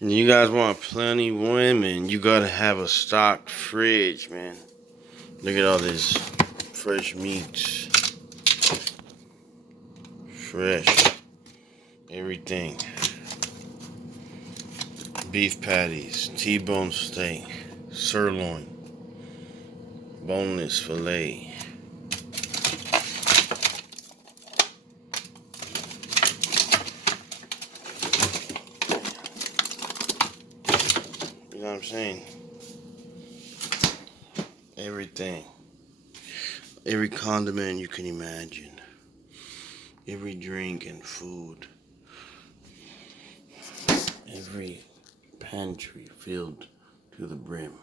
And you guys want plenty women, you gotta have a stocked fridge, man. Look at all this fresh meats. Fresh. Everything. Beef patties, T-bone steak, sirloin, boneless filet. You know what I'm saying? Everything. Every condiment you can imagine. Every drink and food. Every pantry filled to the brim.